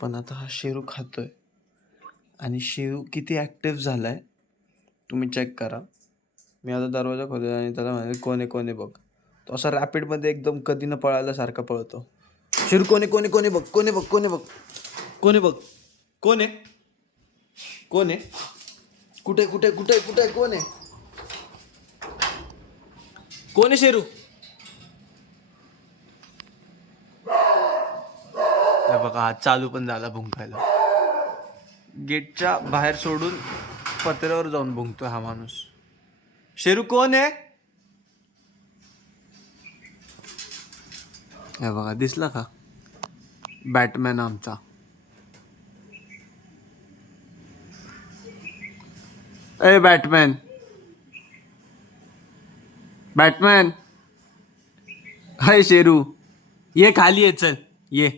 पण आता हा शेरू खातोय आणि शेरू किती ॲक्टिव्ह झालाय तुम्ही चेक करा. मी आता दरवाजा खोलला आणि त्याला म्हणाले कोण आहे कोण आहे बघ. तो असा रॅपिडमध्ये एकदम कधी न पळाल्यासारखा पळतो. शेरू कोण आहे कोण आहे कोण आहे बघ कोण आहे बघ कोण आहे बघ कोण आहे बघ कोण आहे कोण आहे कुठे कुठे कुठे कुठे कोण आहे कोण आहे शेरू. बघा हा चालू पण झाला भुंकायला. गेटच्या बाहेर सोडून पत्र्यावर जाऊन भुंकतोय हा माणूस. शेरू कोण आहे. हे बघा दिसला का बॅटमॅन आमचा. ए बॅटमॅन बॅटमॅन. हाय शेरू ये खाली ये चल ये.